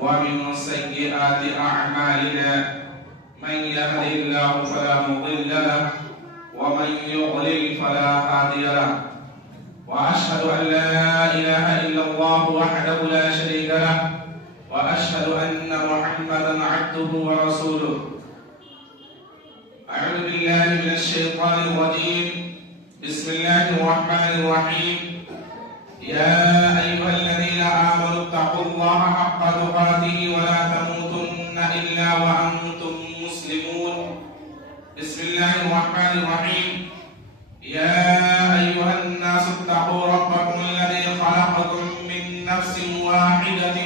ومن سيئات أعمالنا من يهده الله فلا مضل له ومن يضلل فلا هادي له وأشهد أن لا إله إلا الله وحده لا شريك له وأشهد أن محمدا عبده ورسوله. أعوذ بالله من الشيطان الرجيم. بسم الله الرحمن الرحيم. يا أيها الذين آمنوا اتقوا الله حق تقاته ولا تموتن إلا وأنتم مسلمون. بسم الله الرحمن الرحيم. يا أيها الناس اتقوا ربكم الذي خلقكم من نفس واحدة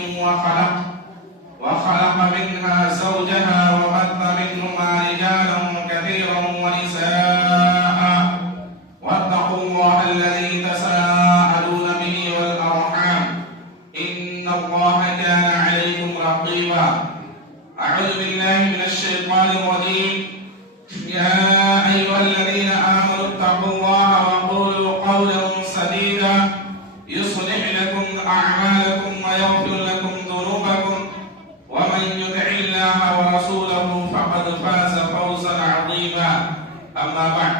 وخلق منها زوجها وبث منهما رجالا كثيرا ونساء واتقوا الله الذي تساءلون به والأرحام إن الله كان عليكم رقيبا. أعوذ بالله من الشيطان الرجيم. يا أيها الذين آمنوا اتقوا الله وقولوا قولا سديدا يصلح لكم أعمالكم ويغفر لكم ذنوبكم ومن يطع الله ورسوله فقد فاز فوزا عظيما. أما بعد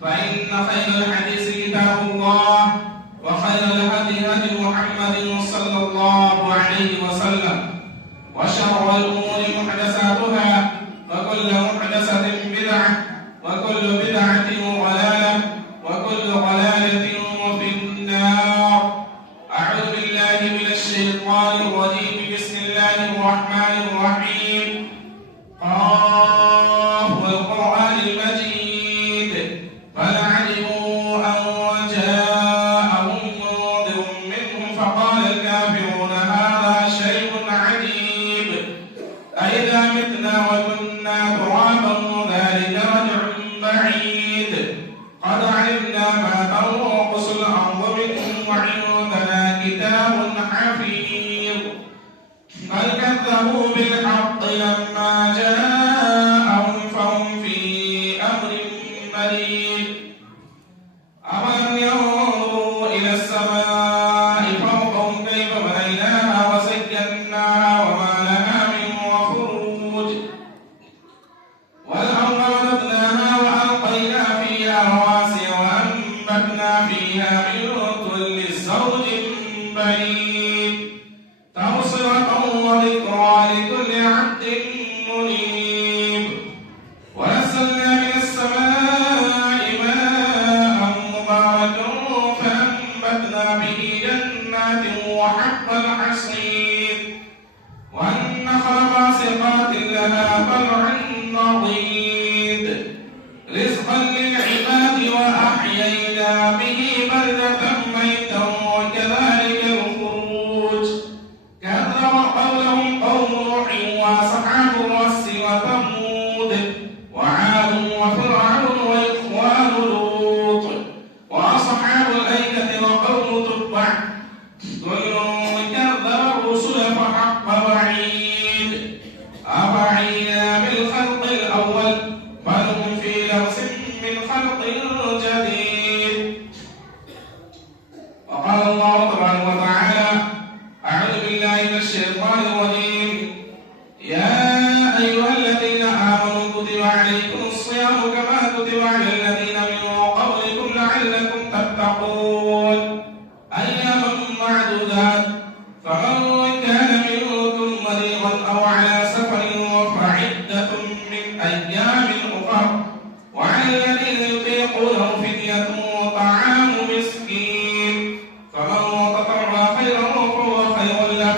فإن خير الحديث كتاب الله وخير الهدي هدي محمد صلى الله عليه وسلم وشر الأمور محدثاتها وكل محدثة بدعة وكل بدعة ضلالة وكل ضلالة في النار. أعوذ بالله من الشيطان الرجيم. بسم الله الرحمن الرحيم. قاف والقرآن المجيد بل علموا أن جاءهم منذر منهم فقال الكافرون هذا شيء عجيب أإذا متنا وكنا ترابا ذلك رجع بعيد قد علمنا ما تنقص الأرض منهم وعندنا كتاب حفيظ بل كذبوا بالحق لما جاءهم فهم في أمر مريج. أولم ينظروا إلى السماء فوقهم كيف بنيناها وزيناها وما لها من فروج والأرض مددناها وألقينا فيها رواسي وأنبتنا فيها من كل زوج بهيج تبصرة وذكرى لكل عبد منيب. ونزلنا من السماء ماء مباركا فأنبتنا به جنات وحب الحصيد والنخل باسقات لها طلع نضيد رزقا للعباد وأحيينا به بلدة ميتا وكذلك الخروج. كذب قولهم قوم نوح وأصحاب الرس وثمود وعاد وفرعون وإخوان لوط وأصحاب الأيكة وقوم تبع كل كذب الرسل فحق وعيد. أفعينا بالخلق الأول بل هم في لبس من خلق جديد. وقال الله تبارك وتعالى. أعوذ بالله من الشيطان الرجيم. يا أيها الذين آمنوا كتب عليكم الصيام كما كتب على الذين من قبلكم لعلكم تتقون أياما معدودات فمن كان منكم مريضا أو على سفر فعدة من أيام أخر وعلى الذين يطيقونه فدية طعام مسكين فمن تطوع خيرا فهو خير له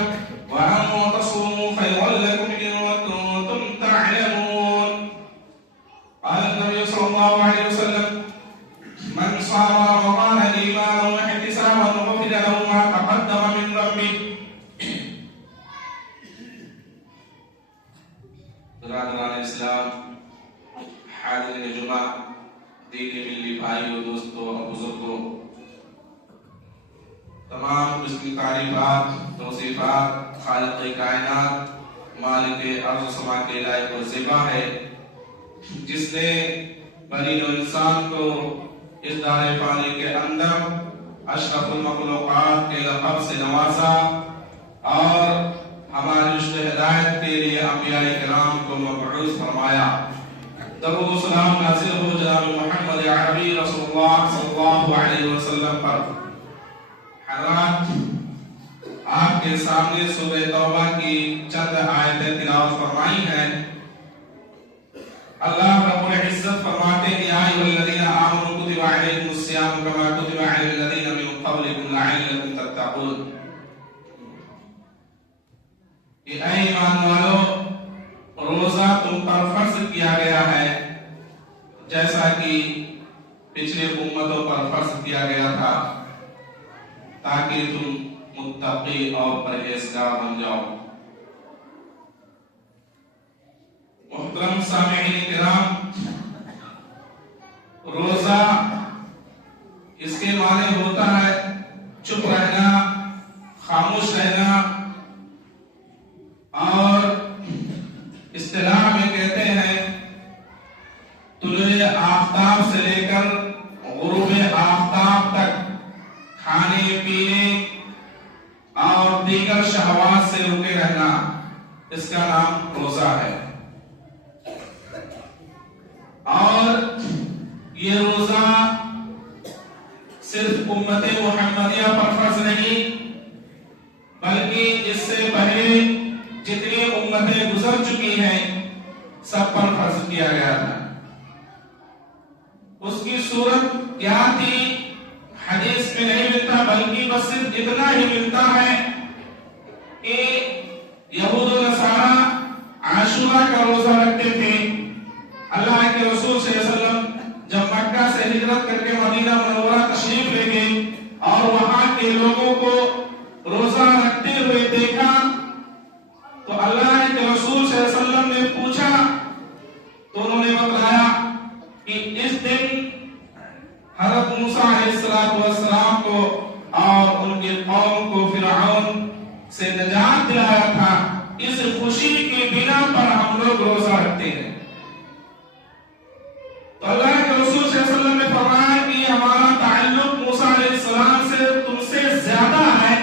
وأن تصوموا خير لكم إن كنتم تعلمون. قال النبي صلى الله عليه وسلم من صام رمضان إيمانا واحتسابا غفر له ما تقدم من ذنبه. برادران اسلام، حاضرین جمعہ، دینی ملی بھائیوں، دوستوں اور بزرگوں، تمام قسم کی تعریفات توصیفات خالق کائنات مالک ارض و سما کے لائق و زیبا ہے، جس نے بنی و انسان کو اس دار فانی کے اندر اشرف المخلوقات کے لقب سے نوازا اور ہمارے انبیاء کرام کو مبعوث فرمایا۔ درود و سلام نازل ہو جناب محمد عربی رسول اللہ صلی اللہ علیہ وسلم پر۔ حضرات، آپ کے سامنے سورہ توبہ کی چند آیتیں تلاوت فرمائی ہیں۔ اللہ رب العزت فرماتے ہیں یا ایھا الذین آمنوا کتب علیکم الصیام کما کتب علی الذین من قبلکم لعلکم تتقون۔ کہ اے ایمان والو، روزہ تم پر فرض کیا گیا ہے جیسا کہ پچھلے امتوں پر فرض کیا گیا تھا، تاکہ تم متقی اور پرہیزگار بن جاؤ۔ محترم سامعین کرام، روزہ اس کے معنی ہوتا ہے چپ رہنا، خاموش رہنا، اور اصطلاح میں کہتے ہیں طلوع آفتاب سے لے کر غروب آفتاب تک کھانے پینے اور دیگر شہوات سے رکے رہنا، اس کا نام روزہ ہے۔ اور یہ روزہ صرف امت محمدیہ پر فرض نہیں، بلکہ اس سے پہلے جتنی امتیں گزر چکی ہیں سب پر فرض کیا گیا تھا۔ اس کی صورت کیا تھی حدیث میں نہیں ملتا، بلکہ بس صرف اتنا ہی ملتا ہے کہ یہود و نصارہ عاشورہ کا روزہ رکھتے تھے۔ اللہ کے رسول صلی اللہ علیہ وسلم جب مکہ سے ہجرت کر کے مدینہ منورہ تشریف لے گئے اور وہاں کے لوگوں کو روزہ رکھتے ہوئے دیکھا تو اللہ کے رسول صلی اللہ علیہ وسلم نے پوچھا تو انہوں نے بتایا کہ اس دن حضرت موسیٰ علیہ السلام کو اور ان کے قوم کو فرعون سے نجات دلایا تھا، اس خوشی کی بنا پر ہم لوگ روزہ رکھتے ہیں۔ تو اللہ کے رسول صلی اللہ علیہ وسلم نے فرمایا کہ ہمارا تعلق موسیٰ علیہ السلام سے تم سے زیادہ ہے،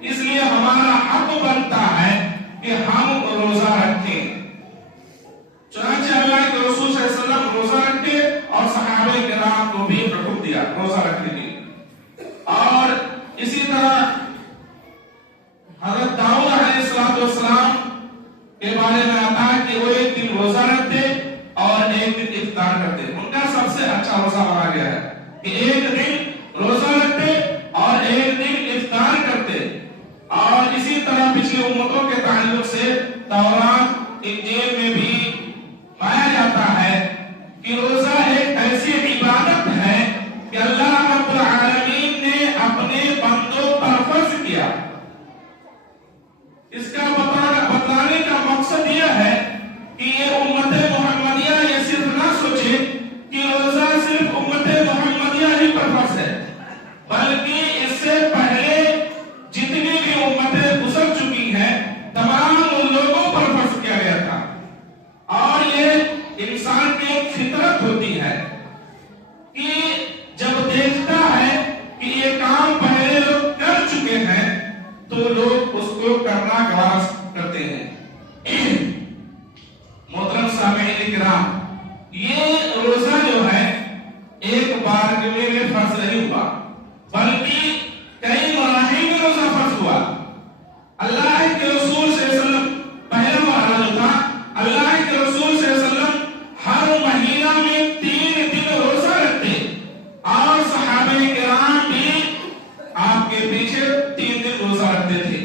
اس لیے ہمارا حق بنتا ہے کہ ہم روزہ رکھیں۔ چنانچہ اللہ کے رسول صلی اللہ علیہ وسلم روزہ رکھے اور صحابہ کرام کو بھی حکم دیا روزہ رکھنے کی۔ اور اسی طرح حضرت داؤد علیہ السلام کے بارے میں آتا ہے کہ وہ ایک دن روزہ رکھتے اور ایک دن افطار کرتے۔ ان کا سب سے اچھا روزہ بنا گیا ہے کہ ایک دن روزہ رکھتے اور ایک دن افطار کرتے۔ اور اسی طرح پچھلی امتوں کے تعلق سے تورات انجیل میں بھی پایا جاتا ہے کہ روزہ ایک ایسی عبادت ہے کہ اللہ رب العالمین نے اپنے بندوں پر فرض کیا۔ اس کا بتانے کا مقصد یہ ہے کہ یہ امت محمدیہ یہ صرف نہ سوچے کہ روزہ صرف امت محمدیہ ہی پر فرض ہے، بلکہ اس سے پہلے جتنی بھی امتیں گزر چکی ہیں تمام ان لوگوں پر فرض کیا گیا تھا۔ اور یہ انسان کی ایک فطرت ہوتی ہے کہ جب دیکھتا ہے کہ یہ کام پہلے لوگ کر چکے ہیں تو لوگ اس کو کرنا گوارا کرتے ہیں۔ محترم سامعین کرام، یہ روزہ جو ہے ایک بار میں فرض نہیں ہوا، بلکہ کئی مراحل میں روزہ فرض ہوا۔ اللہ کے رسول صلی اللہ علیہ وسلم پہلا مرحلہ جو تھا، اللہ کے رسول صلی اللہ علیہ وسلم ہر مہینہ میں 3 دن روزہ رکھتے اور صحابہ کرام بھی آپ کے پیچھے 3 دن روزہ رکھتے تھے۔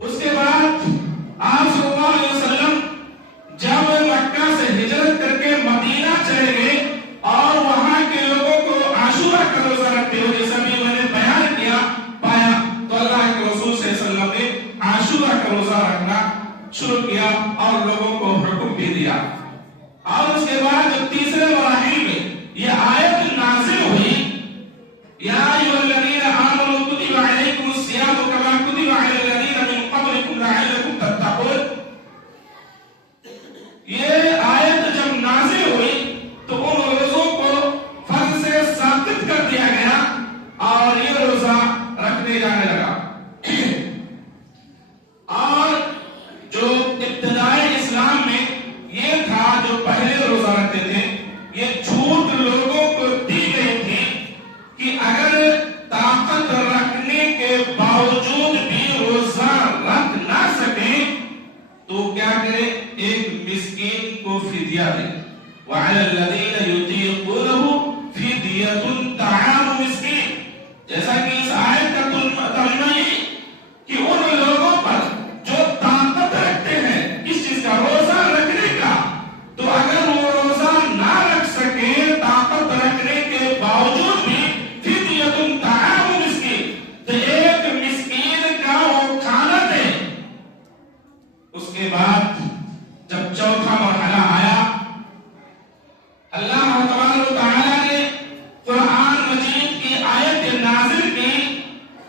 اس کے بعد آپ صلی اللہ علیہ وسلم جب مکہ سے ہجرت کر کے مدینہ چلے گئے اور وہاں کے لوگوں کو عاشورہ کا روزہ رکھتے ہوئے جیسا بھی میں نے بیان کیا پایا تو اللہ کے رسول صلی اللہ علیہ وسلم نے عاشورہ کا روزہ رکھنا شروع کیا اور لوگوں کو حکم بھی دیا۔ اور اس کے بعد جب تیسرے مراحل میں یہ آیت نازل ہوئی، یا ایھا الذین آمنوا کتب علیکم الصیام کما کتب علی الذین من قبلکم لعلکم تتقون، یہ آیت جب نازل ہوئی تو ان روزوں کو فرض سے ثابت کر دیا گیا اور یہ روزہ رکھنے جانے لگا۔ اور جو فدیہ دے. وعلی الذین یطیقونہ فدیۃ طعام مسکین. جیسا کہ اس آیت کا ترجمہ یہ کہ ان لوگوں پر جو طاقت رکھتے ہیں اس چیز کا روزہ رکھنے کا، تو اگر وہ روزہ نہ رکھ سکے طاقت رکھنے کے باوجود بھی فدیۃ طعام مسکین، تو ایک مسکین کا وہ کھانا دے. اس کے بعد جب چوتھا مرحلہ آیا، اللہ تبارک و تعالی نے قرآن مجید کی آیت نازل کی،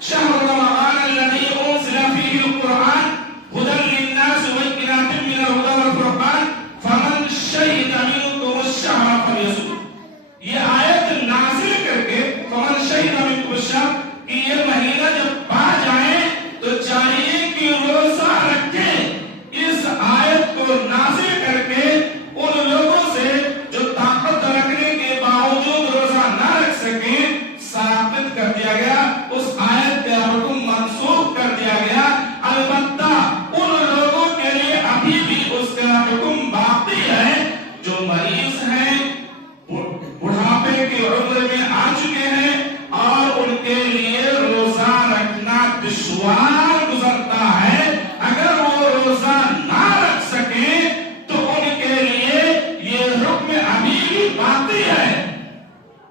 شہر رمضان الذی انزل فیہ القرآن ہدی للناس وبینات من الہدی والفرقان فمن شہد منکم الشہر فلیصم. یہ آیت نازل کر کے فمن شہد منکم الشہر کہ یہ مہینہ جب پا جائے تو چاہیے کہ روزہ رکھے. اس آیت کو نازل کر کے ان لوگوں سے جو طاقت رکھنے کے باوجود روزہ نہ رکھ سکے ثابت کر دیا گیا، اس آیت کا حکم منسوخ کر دیا گیا. البتہ ان لوگوں کے لیے ابھی بھی اس کا حکم باقی ہے جو مریض ہیں، بڑھاپے کی عمر میں آ چکے ہیں اور ان کے لیے روزہ رکھنا دشوار گزرتا ہے. اگر وہ روزہ نہ رکھ سکے تو ان کے لیے یہ حکم ابھی بھی باقی ہے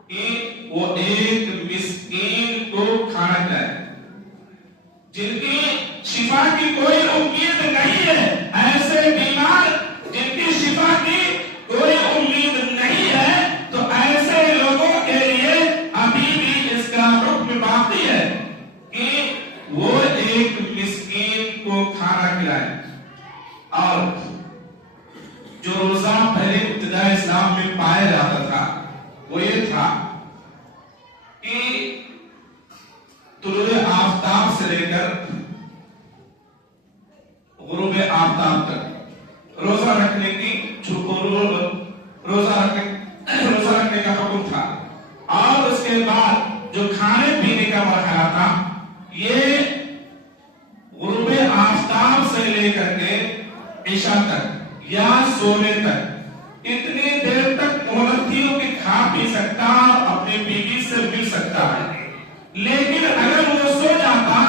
کہ وہ ایک مسکین کو کھانا کھلائے. جن کی شفا کی کوئی امید نہیں ہے، ایسے بیمار جن کی شفا کی کوئی امید نہیں ہے، تو ایسے لوگوں کے لیے ابھی بھی اس کا حکم باقی ہے کہ وہ ایک مسکین کو کھانا کھلائے. اور جو روزہ پہلے ابتداء اسلام میں پایا جاتا تھا وہ یہ تھا کہ طلوع آفتاب سے لے کر غروب آفتاب تک روزہ رکھنے کا حکم تھا. اور اس کے بعد جو کھانے پینے کا مرحلہ تھا یہ غروب آفتاب سے لے کر کے عشاء تک یا سونے تک اتنی دیر تک مہلت تھی کہ کھا پی سکتا اور اپنی بیوی سے مل سکتا ہے. لیکن اگر وہ سو جاتا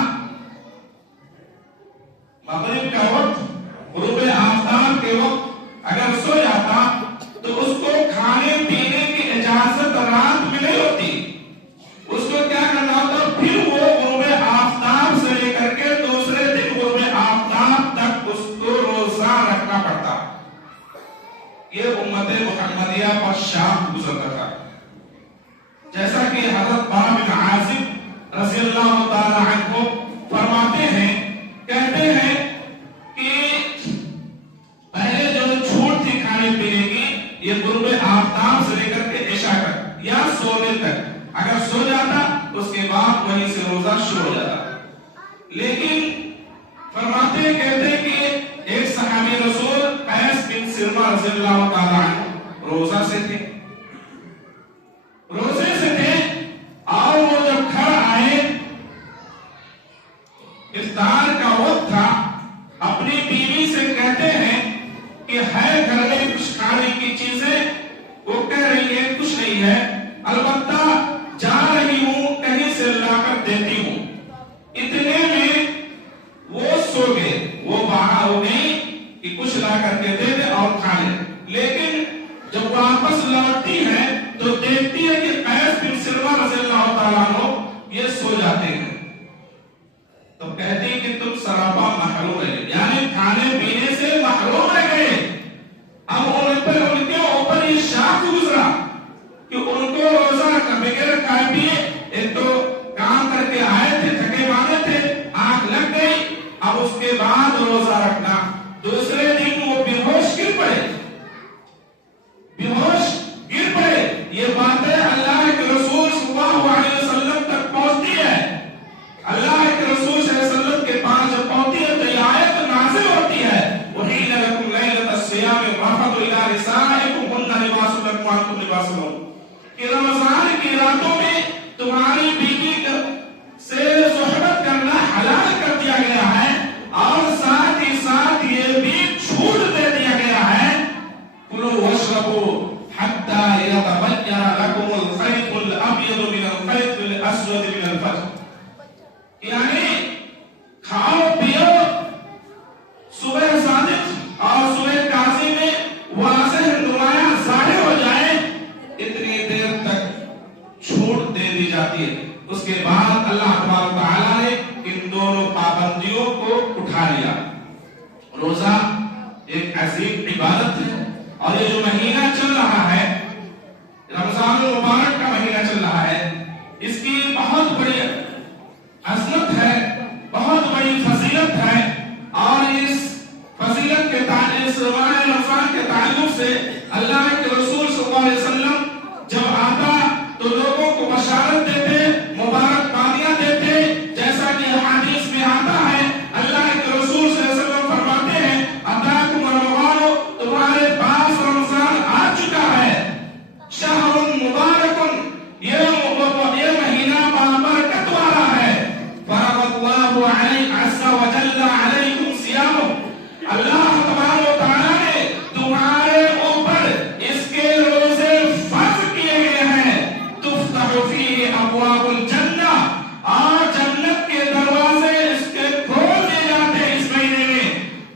مغرب کا وقت، غروب آفتاب کے وقت اگر سو جاتا تو اس کو کھانے پینے کی اجازت رات میں نہیں ہوتی. اس کو کیا کرنا ہوتا، پھر وہ غروب آفتاب سے لے کر کے دوسرے دن غروب آفتاب تک اس کو روزہ رکھنا پڑتا. یہ امت محمدیہ پر شام گزرتا تھا. جیسا کہ حضرت بارہ بن عازب رضی اللہ تعالی عنہ فرماتے ہیں، کہتے ہیں کہ پہلے جو چھوٹ تھی کھانے پینے کی یہ غروب آفتاب سے لے کر کے عشاء تک یا سونے تک. اگر سو جاتا اس کے بعد وہیں سے روزہ شروع ہو جاتا. لیکن فرماتے کہتے کہ ایک صحابی رسول قیس بن سرما رضی اللہ تعالی عنہ روزہ سے تھے اور وہ جب گھر آئے افطار کا وقت تھا، اپنی بیوی سے کہتے ہیں کہ ہے گھر میں کچھ کھانے کی چیزیں؟ وہ کہہ رہی ہے کچھ نہیں ہے، البتہ جا رہی ہوں کہیں سے لا کر دیتی ہوں. اتنے میں وہ سو گئے، وہ باہر ہو گئی کہ کچھ لا کر کے دے دے اور کھا لے. لیکن جب واپس لوٹتی ہے تو دیکھتی ہے کہ قیس بن سرما رضی اللہ تعالیٰ عنہ یہ سو جاتے ہیں. تو کہتی ہے کہ تم سراپا محروم رہ گئے، یعنی کھانے پینے سے محروم رہ گئے. اب ان کے اوپر یہ شاخ گزرا کہ ان کو روزہ بغیر کھائے پیے، ایک تو کام کر کے آئے تھے، تھکے مانے تھے، آنکھ لگ گئی، اب اس کے بعد روزہ رکھنا. دوسرے دن وہ بے ہوش گر پڑے. یہ باتیں اللہ کے رسول صلی اللہ علیہ وسلم تک پہنچتی ہے. اللہ کے رسول صلی اللہ علیہ وسلم کے پاس جب پہنچتی ہے تو یہ آیت نازل ہوتی ہے، وَحِيلَ لَكُمْ لَيْلَةَ الصِّيَامِ الرَّفَثُ إِلَىٰ نِسَائِكُمْ هُنَّ لِبَاسٌ لَكُمْ وَأَنتُمْ لِبَاسٌ لَهُنَّ. کہ رمضان کی راتوں میں تمہاری بیوی سے صحبت کرنا حلال کر دیا گیا ہے، اور ساتھ ہی ساتھ یہ بھی اٹھا لیا. روزہ ایک عظیم عبادت ہے اور یہ جو مہینہ چل رہا ہے رمضان المبارک کا مہینہ چل رہا ہے اس کی بہت بڑی عظمت ہے, بہت بڑی فضیلت ہے. اور اس فضیلت کے تعلق سے رمضان کے تعلق سے اللہ کے رسول صلی اللہ علیہ وسلم جب آتا تو لوگوں کو بشارت دیتے, مبارکبادیاں دیتے. جیسا کہ حدیث میں آتا ہے اللہ کے رسول صلی اللہ علیہ وسلم فرماتے ہیں اتاکم رمضان, تمہارے پاس رمضان آ چکا ہے. شہر مبارک, یہ مہینہ بابرکت والا ہے. فرض اللہ عز وجل علیکم صیامہ, اللہ تبارک و تعالی نے تمہارے اوپر اس کے روزے فرض کیے گئے ہیں. تفتح فیہ ابواب الجنہ, اور جنت کے دروازے اس کے کھول دیے جاتے ہیں اس مہینے میں.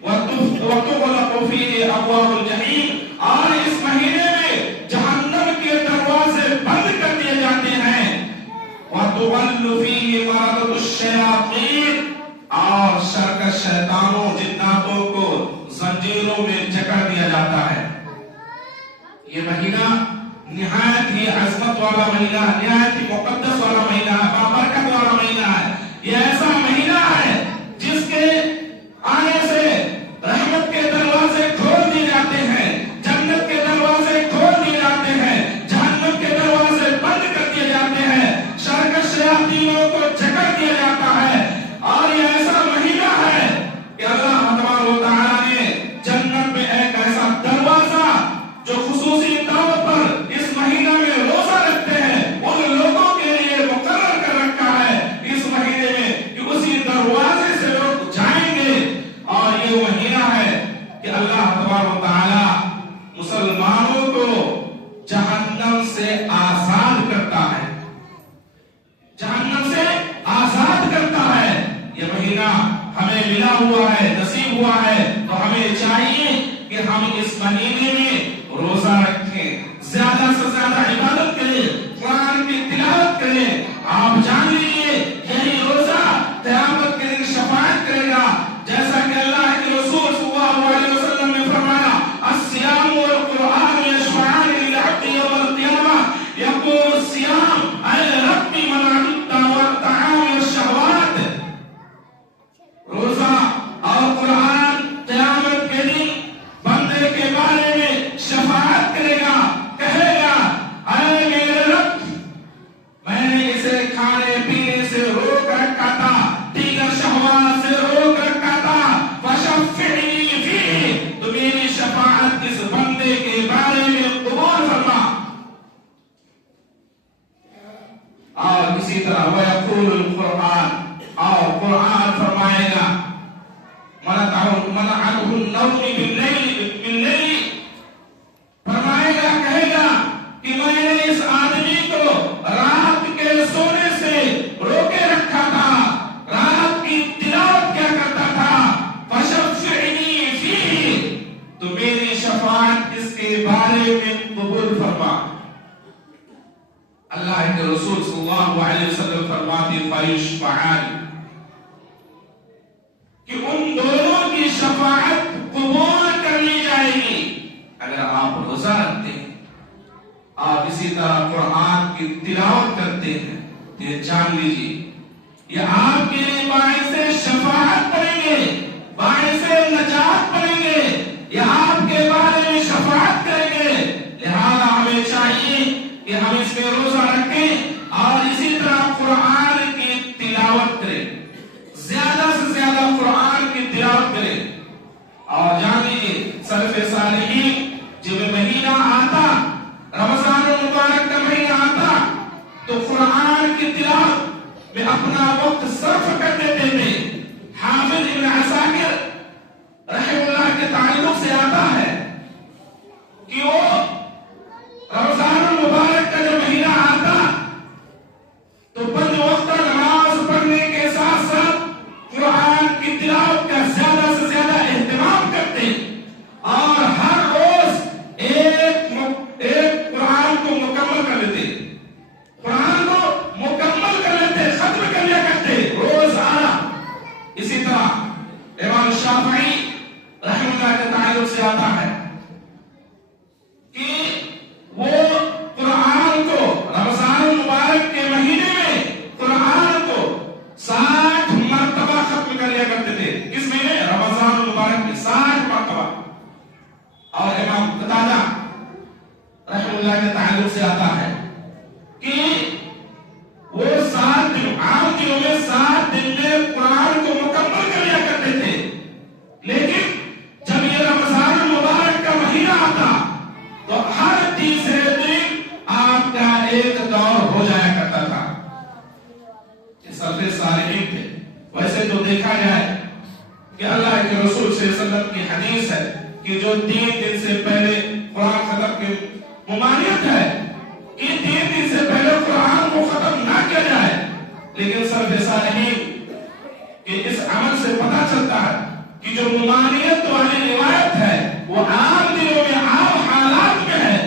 وتغلق فیہ ابواب الجحیم, اور اس مہینے میں جہنم کے دروازے بند کر دیے جاتے ہیں. وتغل فیہ مردۃ الشیاطین, اور سرکش شیطانوں جناتوں کو زنجیروں میں جکڑ دیا جاتا ہے. یہ مہینہ نہایت ہی عظمت والا مہینہ, نہایت ہی مقدس والا مہینہ ہے, بابرکت والا مہینہ ہے. یہ ایسا مہینہ ہے جس کے آنے سے رحمت کے دروازے کھول دیے جاتے ہیں, جنت کے دروازے کھول دیے جاتے ہیں, جہنم کے دروازے بند کر دیے جاتے ہیں, سرکش شیاطینوں کو جکڑ دیا جاتا ہے. اور یہ ایسا مہینہ ہے کہ اللہ تبارک و تعالی نے جنت میں ایک ایسا دروازہ جو خصوصی طور پر اس مہینہ میں روزہ رکھتے ہیں ان لوگوں کے لیے مقرر کر رکھا ہے اس مہینے میں کہ اسی دروازے سے لوگ جائیں گے. اور یہ وہ مہینہ ہے کہ اللہ تبارک و تعالی مسلمانوں کو جہنم سے آزاد کرتا ہے, جہنم سے آزاد کرتا ہے. یہ مہینہ ہمیں ملا ہوا ہے, نصیب ہوا ہے, تو ہمیں چاہیے کہ ہم اس مہینے میں روزہ رکھیں, زیادہ سے زیادہ عبادت کریں, قرآن کی تلاوت کریں. آپ جان لیجیے یہی روزہ قیامت کے دن شفاعت کرے گا. جیسا کہ اللہ کے رسول صلی اللہ علیہ وسلم نے فرمایا الصیام والقرآن یشفعان للعبد یوم القیامہ. یقول الصیام اے ربی منعت الطعام والشہوات, روزہ اور قرآن قیامت کے دن بندے کے بارے میں شفاعت کرے گا, کہے گا اے میرے رب, میں نے اسے کھانے پینے سے روک رکھا تھا, دیگر شہوات سے روک رکھا تھا, فشفعنی فیہ, تو میری شفاعت اس بندے کے بارے میں قبول فرما. اور اسی طرح وَيَقُولُ الْقُرْآنُ, اور قرآن فرمائے گا منعنہ النوم باللیل, فرمائے گا, کہے گا کہ میں نے اس آدمی کو رات کے سونے سے روکے رکھا تھا, رات کی تلاوت کیا کرتا تھا. فشفعنی فیہ, تو میری شفاعت اس کے بارے میں قبول فرما. اللہ کے رسول صلی اللہ علیہ وسلم فرماتے فیشفعان, کہ ان دونوں کی شفاعت قبول کر لی جائے گی اگر آپ روزہ رکھتے ہیں اور اسی طرح قرآن کی تلاوت کرتے ہیں. یہ جان لیجیے یہ آپ کے لیے باعث شفاعت بنیں گے, باعث نجات بنیں گے, یہ آپ کے بارے میں شفاعت کریں گے. لہذا ہمیں چاہیے کہ ہم اس میں روزہ رکھیں اور اسی طرح قرآن کی تلاوت کریں, زیادہ سے زیادہ قرآن کی تلاوت کریں. اور جان لیجیے سلف صالحین جب مہینہ آتا, رمضان المبارک کا مہینہ آتا, تو قرآن کی تلاوت میں اپنا وقت صرف کر دیتے تھے. حافظ ابن عساکر آتا ہے کہ وہ قرآن کو رمضان المبارک کے مہینے میں قرآن کو 60 مرتبہ ختم کر لیا کرتے تھے. کس مہینے؟ رمضان المبارک میں 60 مرتبہ. اور امام قتادہ رحمہ اللہ کے تعلق سے آتا ہے کہ وہ 7 دن عام دنوں میں 7 دن میں قرآن کو مکمل کر لیا کرتے تھے. لیکن جب یہ رمضان المبارک کا مہینہ آتا تو ہر تیسرے دن آپ کا ایک دور ہو جایا کرتا تھا. یہ سلف صالحین تھے. ویسے تو دیکھا جائے کہ اللہ کے رسول صلی اللہ علیہ وسلم کی حدیث ہے کہ جو 3 دن سے پہلے قرآن ختم کی ممانعت ہے کہ 3 دن سے پہلے قرآن کو ختم نہ کیا جائے. لیکن سلف صالحین کہ اس عمل سے پتہ چلتا ہے کہ جو ممانعت والی روایت ہے وہ عام دنوں میں عام حالات میں ہے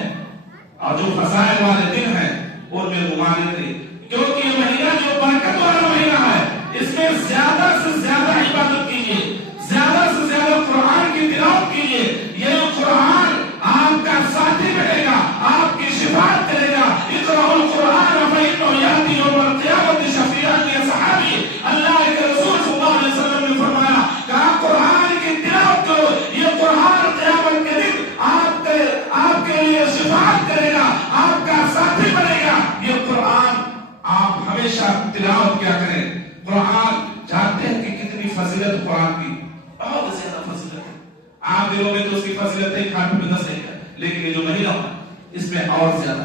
اور جو فضائل والے دن ہیں ان میں ممانعت نہیں. کیونکہ یہ مہینہ جو برکت والا مہینہ ہے اس میں زیادہ سے زیادہ عبادت کیجیے, زیادہ سے زیادہ قرآن کی تلاوت کیجیے. یہ قرآن آپ کا ساتھی بنے گا, آپ کی شفاعت کرے گا. اقرأوا القرآن فإنه يأتي يوم القيامة شفيعا لأصحابه. اللہ کے رسول صلی اللہ علیہ وسلم نے فرمایا کہ آپ قرآن کی تلاوت کرو, یہ قرآن قیامت کے دن آپ کے لیے شفاعت کرے گا, آپ کا ساتھی بنے گا. یہ قرآن آپ ہمیشہ تلاوت کیا کریں. قرآن جانتے ہیں کہ کتنی فضیلت قرآن کی, بہت زیادہ فضیلت ہے. عام دنوں میں تو اس کی فضیلت ایک ہاتھ میں 10 ہے, لیکن یہ جو مہینہ ہے اس میں اور زیادہ,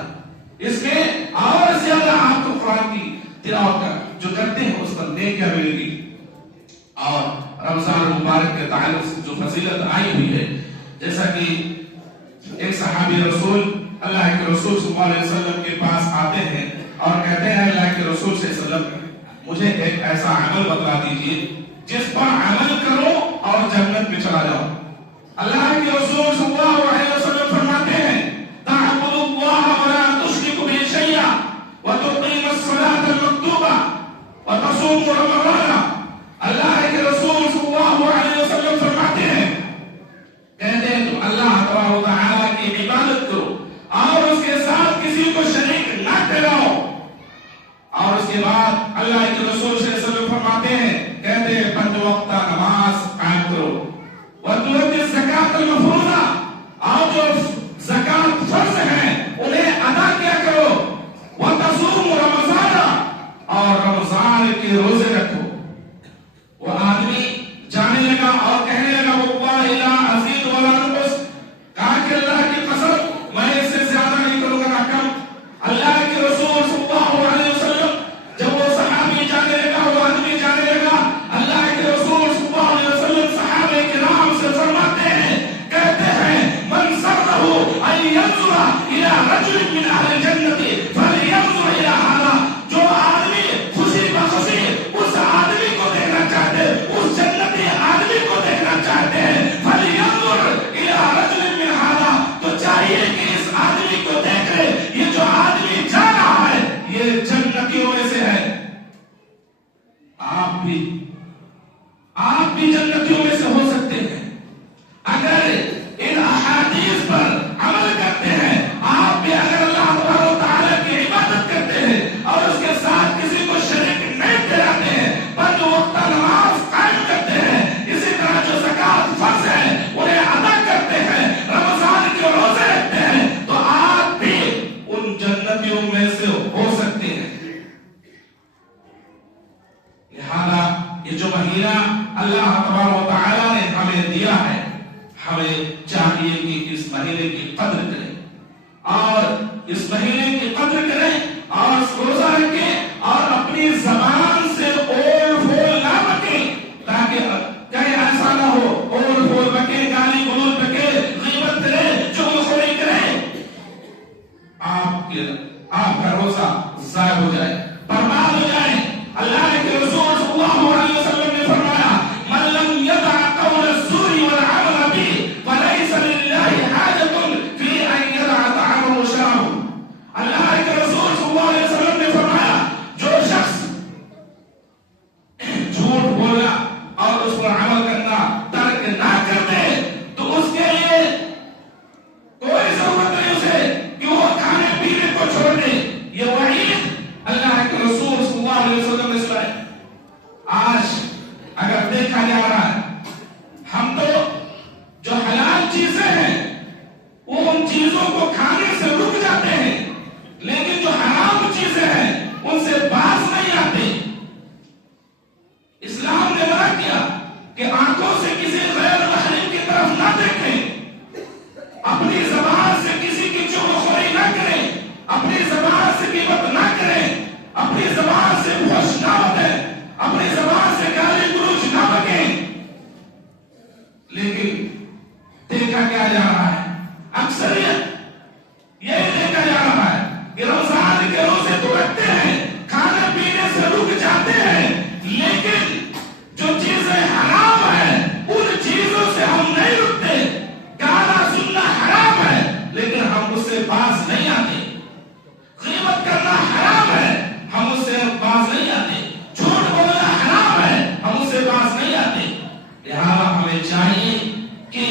اس میں اور زیادہ آپ کو قرآن کی تلاوت کا جو کرتے ہیں اس پر نیکیاں ملے گی. اور رمضان مبارک کے تعلق سے جو فضیلت آئی ہوئی ہے, جیسا کہ ایک صحابی رسول اللہ کے رسول صلی اللہ علیہ وسلم کے پاس آتے ہیں اور کہتے ہیں اللہ کے رسول صلی اللہ علیہ وسلم مجھے ایک ایسا عمل بتلا دیجیے جس پر عمل کرو اور جنت میں چلا جاؤ. اللہ کے رسول صلی اللہ علیہ وسلم فرماتے ہیں تعبد اللہ ولا تشرک به شیئا وتقیم الصلاة المکتوبہ وتصوم رمضان. اللہ کے رسول صلی اللہ علیہ وسلم فرماتے ہیں کہتے ہیں تم اللہ تبارک و تعالی کی عبادت کرو اور اس کے ساتھ کسی کو شریک نہ ٹھہراؤ. اور اس کے بعد اللہ کے رسول صلی اللہ علیہ وسلم فرماتے ہیں کہتے ہیں 5 وقت نماز قائم کرو وتؤدي الزکات المفروضہ, اور جو زکات فرض ہیں انہیں ادا کیا کرو وتصوم رمضان, اور رمضان کے روزے رکھو. وہ آدمی جانے لگا اور کہنے لگا واللہ لا ازید ولا انقص, کہا کہ اللہ کی قسم میں اس سے زیادہ نہیں کروں گا نہ کم. اللہ کے رسول صلی اللہ علیہ وسلم جب وہ صحابی جانے لگا, وہ آدمی جانے لگا, اللہ کے رسول صلی اللہ علیہ وسلم صحابہ کرام سے فرماتے ہیں کہتے ہیں من سرہ ہمیں چاہیے کہ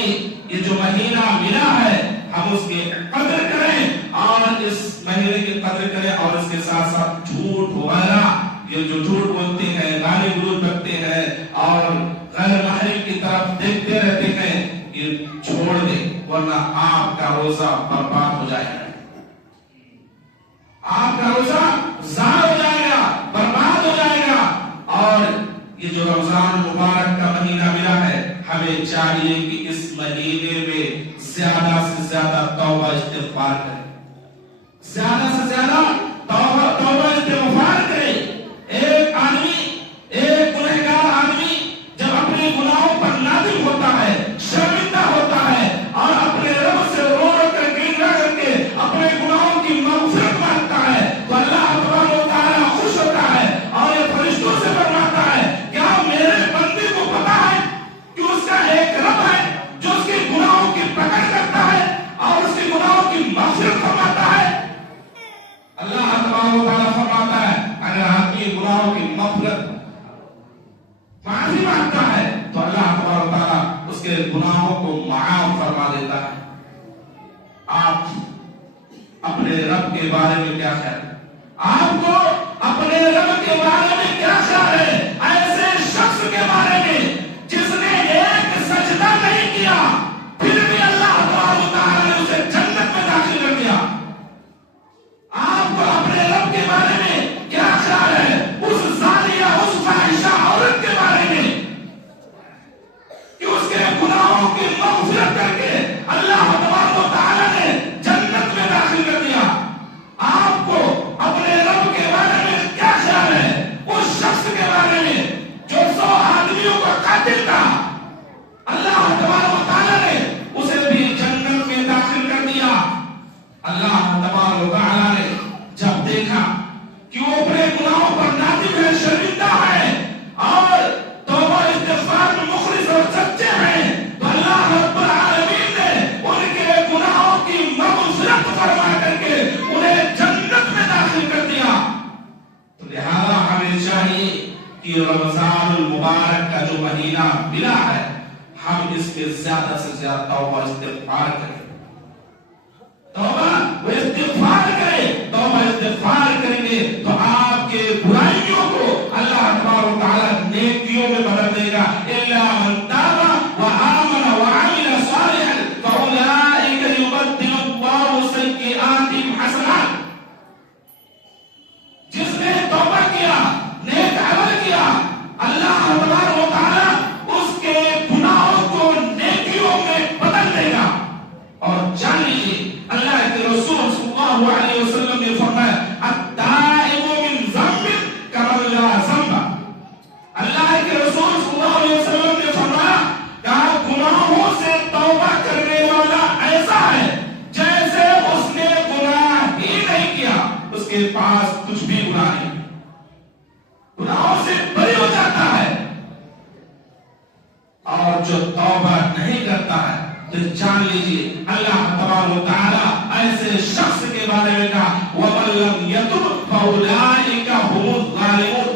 یہ جو مہینہ ملا ہے ہم اس کی قدر کریں اور اس مہینے کی قدر کریں، اور اس کے ساتھ ساتھ جھوٹ وغیرہ، یہ جو جھوٹ بولتے ہیں، گالی گلوچ کرتے ہیں اور غیر محرم کی طرف دیکھتے رہتے ہیں، یہ چھوڑ دیں، ورنہ آپ کا روزہ برباد ہو جائے گا، آپ کا روزہ ضائع ہو جائے گا، برباد ہو جائے گا۔ اور یہ جو رمضان مبارک کا مہینہ ملا ہے، ہمیں چاہیے کہ اس مہینے میں زیادہ سے زیادہ توبہ استغفار کریں، زیادہ سے زیادہ توبہ استغفار کریں۔ ایک آدمی، ایک گنہگار آدمی جب اپنے گناہوں پر نادم ہوتا ہے، شرمندہ ہوتا ہے اور اپنے رب سے رو کر گڑگڑا کر کے اپنے گناہوں کی مغفرت مانگتا ہے تو اللہ تبارک و تعالی خوش ہوتا ہے اور یہ فرشتوں سے فرماتا ہے، کیا میرے بندے کو پتا ہے کہ اس کا ایک رب ہے جو اس کے گناہوں کی پکڑ کرتا ہے اور اس کے گناہوں کی مغفرت فرماتا ہے؟ اللہ تبارک و تعالی فرماتا ہے اگر آدمی گناہوں کی مغفرت معافی مانگتا ہے تو اللہ تبارک و تعالی اس کے گناہوں کو معاف فرما دیتا ہے۔ آپ اپنے رب کے بارے میں کیا خیال ہے؟ آپ کو اپنے رب کے بارے میں کیا خیال ہے؟ ایسے شخص کے بارے میں جس نے ایک سجدہ نہیں کیا پھر بھی اللہ تبارک و تعالی نے اسے جنت میں داخل کر دیا۔ آپ کو اپنے رب کے بارے میں کیا خیال ہے؟ اس زانیہ، اس فاحشہ عورت کے بارے میں کہ اس کے گناہوں کی مغفرت کر کے اللہ تبارک و تعالی نے جنت میں داخل کر دیا۔ آپ کو اپنے رب کے بارے میں کیا خیال ہے؟ اس شخص کے بارے میں جو 100 آدمیوں کا قاتل تھا، اللہ تبارک و تعالی نے اسے بھی جنت میں داخل کر دیا۔ اللہ تبارک و تعالی نے جب دیکھا کہ وہ اپنے گناہوں پر نادم ہے، شرمندہ ہے اور توبہ استغفار میں مخلص اور سچے ہیں، تو اللہ رب العالمین نے ان کے گناہوں کی مغفرت فرما کر کے انہیں جنت میں داخل کر دیا۔ تو لہذا ہمیں چاہیے کہ رمضان المبارک کا جو مہینہ ملا ہے ہم اس کے زیادہ سے زیادہ توبہ استغفار کریں، توبہ و استغفار کریں۔ توبہ استغفار کریں گے تو آپ کے برائیوں کو اللہ تبارک و تعالی نیکیوں میں بدل دے گا۔ الا من تاب وآمن وعمل صالحا فاولئک یبدل اللہ سیئاتہم حسنات۔ جس نے توبہ کیا، نیک عمل کیا، اللہ تبارک و تعالی اس کے گناہوں کو نیکیوں میں بدل دے گا۔ اور جان لیجیے اللہ کے رسول صلی اللہ علیہ وسلم نے فرمایا التائب من ذنب کمن لا ذنب۔ اللہ کے رسول صلی اللہ علیہ وسلم نے فرمایا کہ گناہوں سے توبہ کرنے والا ایسا ہے جیسے اس نے گناہ ہی نہیں کیا، اس کے پاس کچھ بھی گناہ نہیں، گناہوں سے بری ہو جاتا ہے۔ اور جو توبہ نہیں کرتا ہے تو جان لیجیے اللہ تبارک و تعالی ایسے شخص کے بارے میں کہا وَمَن لَّمْ يَتُبْ فَأُولَٰئِكَ هُمُ الظَّالِمُونَ۔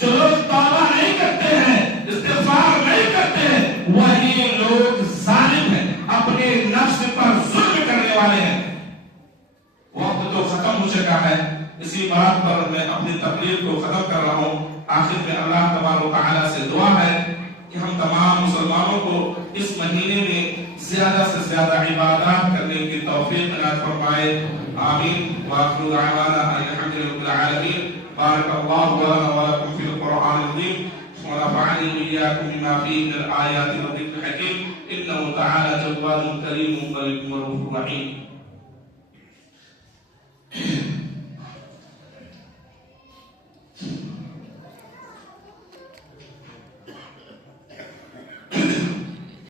جو لوگ توبہ نہیں کرتے ہیں، استغفار نہیں کرتے ہیں، وہی لوگ ظالم ہیں، اپنے نفس پر ظلم کرنے والے ہیں۔ وقت تو ختم ہو چکا ہے، اسی بات پر میں اپنی تقریر کو ختم کر رہا ہوں۔ آخر میں اللہ تبارک و تعالی سے دعا ہے کہ ہم تمام مسلمانوں کو اس مہینے میں زیادہ سے زیادہ عبادات کرنے کی توفیق عنایت فرمائے، آمین۔ وآخر دعوانا ان الحمد للہ رب العالمین۔ بارک اللہ لنا ولکم فی القرآن العظیم ونفعني وإياكم بما فيه من الآيات والذكر الحكيم إنه تعالى جواد كريم قريب ورؤوف رحيم۔